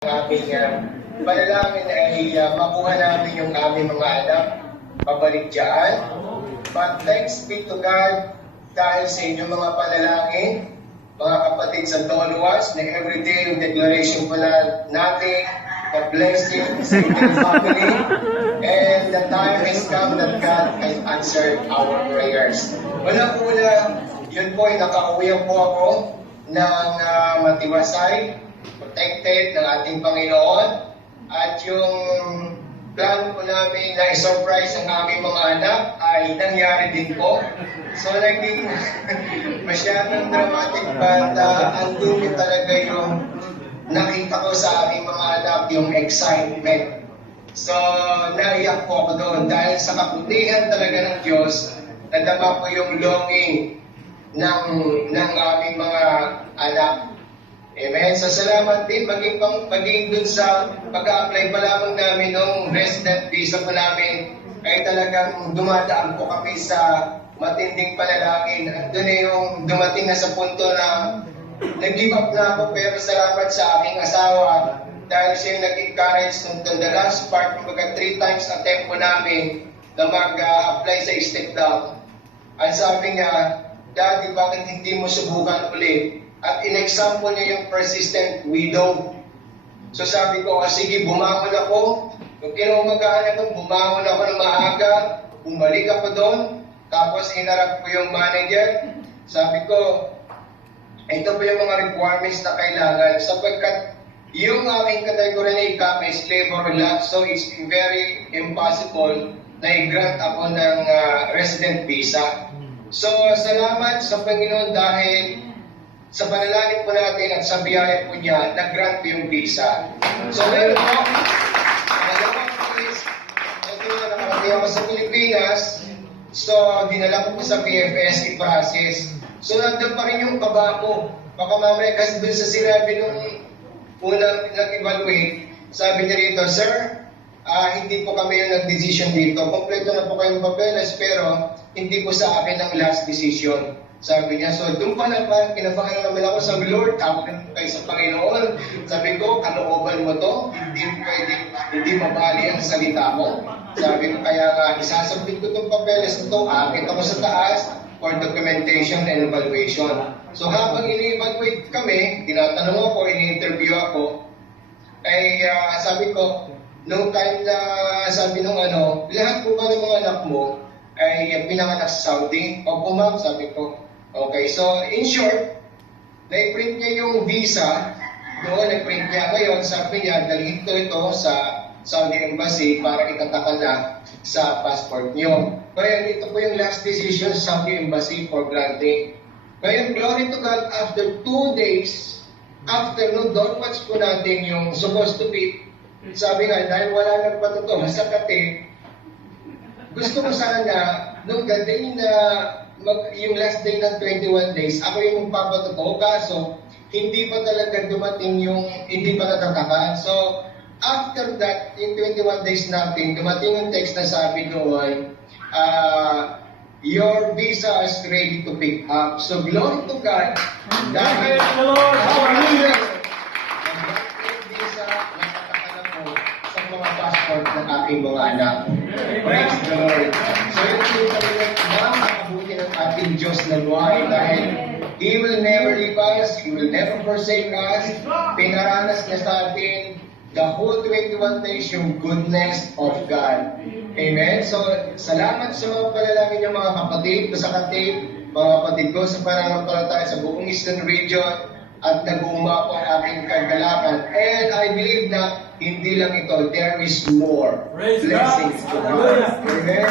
Aming panalangin ay makuha namin yung aming mga anak pabalik dyan. But thanks be to God dahil sa inyong mga panalangin, mga kapatid sa Doluwas, na everyday yung declaration pala natin, the blessing sa inyong family, and the time has come that God has answered our prayers. Una-una, yun po ay nakauwi po ako ng matiwasay, protected ng ating Panginoon, at yung plano po namin na i-surprise ang aming mga anak ay nangyari din po. So naging masyadong dramatic, but andun talaga yung nakita ko sa aking mga anak, yung excitement. So naiyak po ako doon dahil sa kabutihan talaga ng Diyos, nadama ko yung longing ng aming mga anak. Amen. So salamat din maging dun sa pag-a-apply pa lamang namin ng resident visa po namin ay talagang dumadaan po kami sa matinding panalangin. At doon yung dumating na sa punto na nag-give up na ako, pero salamat sa aking asawa dahil siya yung nag-encourage nung the last part, kumbaga 3 times attempt po namin na mag-apply sa step down. Ang sabi niya, Daddy, bakit hindi mo subukan ulit? At in-example niya yung persistent widow. So sabi ko, sige, bumangon ako. Nung kinumagahan ako, bumangon ako ng maaga, bumalik ako doon, tapos hinarap ko yung manager. Sabi ko, ito po yung mga requirements na kailangan. Sapagkat yung aking kategory na ikama is labor law, so it's very impossible na i-grant ako ng resident visa. So salamat sa Panginoon dahil sa panalangin po natin at sa biyaya po niya, nag-grant po yung visa. So ngayon po, pangalawa po is, ito na nakarating ako sa Pilipinas, so dinala ko po sa PFS i-process. So nandun pa rin yung kaba ko. Baka mamaya kasi dun sa sinabi nung unang nag-evaluate, sabi niya rito, Sir, hindi po kami yung nag-decision dito. Kompleto na po kayong papeles, pero hindi po sa akin ang last decision. Sabi niya, so doon pa naman, kinabahan naman ako, sabi, Lord, tawagin kayo sa Panginoon. Sabi ko, kalooban mo to, hindi mabali ang salita mo. Sabi ko, kaya nga, isasabit ko itong papeles na ito, akit ako sa taas for documentation and evaluation. So habang ini-evaluate kami, tinatanong ako, ini-interview ako, ay sabi ko, noong time na sabi nung lahat po ba ng mga anak mo ay pinanganak sa Saudi? Opo ma'am, sabi ko. Okay, so in short, na-print niya yung visa, doon na-print niya ngayon, sabi niya, dalhin ko ito sa Saudi Embassy para itataka na sa passport niyo. Kaya ito po yung last decision sa Saudi Embassy for granting. Kaya glory to God, after 2 days, after no downwards po natin yung supposed to be, sabi nga, dahil wala nang patuto sa kate, gusto ko sana nung the day na yung last day ng 21 days, ako yung magpapatuto, kaso hindi pa talaga dumating yung, hindi pa natatakaan. So, after that, in 21 days natin, dumating yung text na sabi doon, your visa is ready to pick up. So, glory to God. Dahil, hallelujah! Passport ng aking mga anak. Praise the Lord. So yun po talagang makakabuti ng ating Diyos na buhay dahil He will never leave us, He will never forsake us. Pinaranas niya sa atin the whole 21 days yung goodness of God. Amen? So salamat sa mga panalangin niyo mga kapatid, sa katib, mga kapatid ko sa pananampalataya sa buong Eastern Region, at nag-uuma po ang aking kagalakan. And I believe na hindi lang ito, there is more blessings to God. Amen?